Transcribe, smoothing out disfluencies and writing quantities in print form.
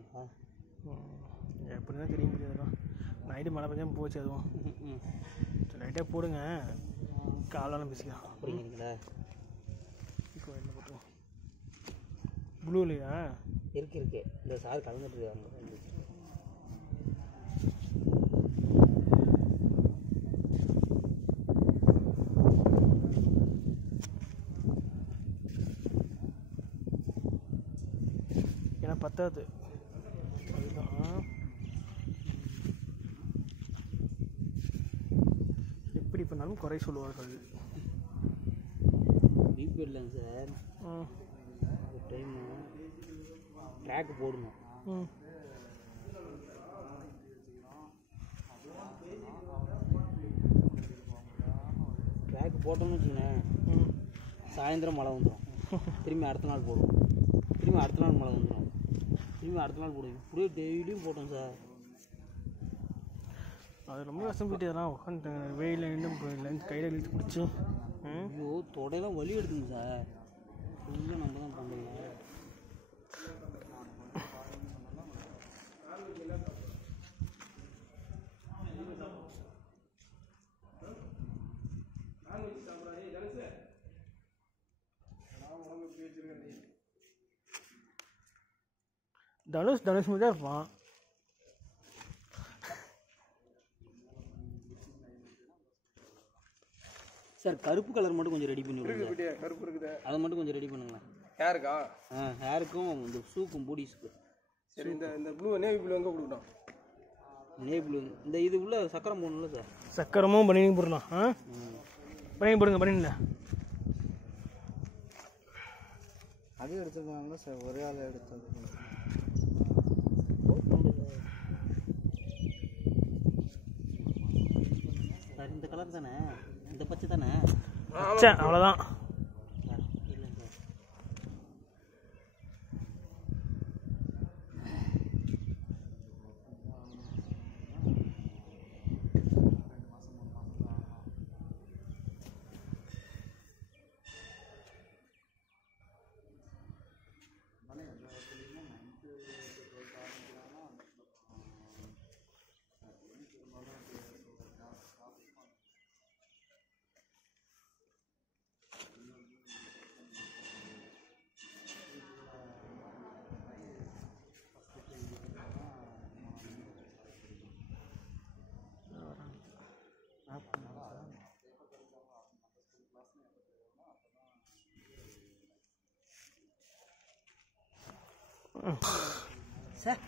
போடுங்க. எப்படின்னா தெரியும் முடியாதுலாம். நைட்டு மழை பெஞ்சாமல் போச்சு அதுவும். சரி நைட்டே போடுங்க, காலைலாம் பேசிக்கலாம். அப்படிங்கிறீங்களா? இப்போ என்ன போட்டுருவோம்? ப்ளூலையா இருக்கு. இந்த சார் கலந்துட்டு இருக்காங்க. ஏன்னா பத்தாது. அதுதான் எப்படி பண்ணாலும் குறை சொல்லுவார்கள். பிபி இல்லைங்க சார். ஒரு டைமு ட்ராக் போடணும். ட்ராக் போட்டோம்னு வச்சுக்கோங்களேன், சாயந்தரம் மழை வந்துடும். திரும்பி அடுத்த நாள் போடுவோம். திரும்பி அடுத்த நாள் மழை வந்துடும். திரும்பி அடுத்த நாள் போடுவோம். இப்படியே டெய்லியும் போட்டோம் சார். அது ரொம்ப கஷ்டப்பட்டு தான் உட்காந்து வெயிலில் நின்று கையில் இழுத்து பிடிச்சி. ஐயோ தொடையெல்லாம் வலி எடுக்குங்க சார். ஃபுல்லாக நம்ம தான் பண்ணுறோம். தனுஷ் மாதிரி தான் இருப்பான். சார் கருப்பு கலர் மட்டும் கொஞ்சம் ரெடி பண்ணி விடுங்க. கருப்பு இருக்குது, அதை மட்டும் கொஞ்சம் ரெடி பண்ணுங்களேன். ஹேருக்கா? ஹேருக்கும் இந்த ஷூக்கும் பூடிஸ்க்கு. சரி இந்த ப்ளூ நேவி ப்ளூ எங்கே கொடுக்கணும்? நேவி ப்ளூ இந்த இது உள்ள சக்கரம் போடணும்ல சார்? சக்கரமும் பனியன் போடலாம். பனியன் போடுங்க. பனியன்ல அதே எடுத்துக்கலாங்களா சார்? ஒரே ஆள் எடுத்து சார். இந்த கலர் தானே, இந்த பச்சை தானே? பச்சை அவ்வளோதான். சார்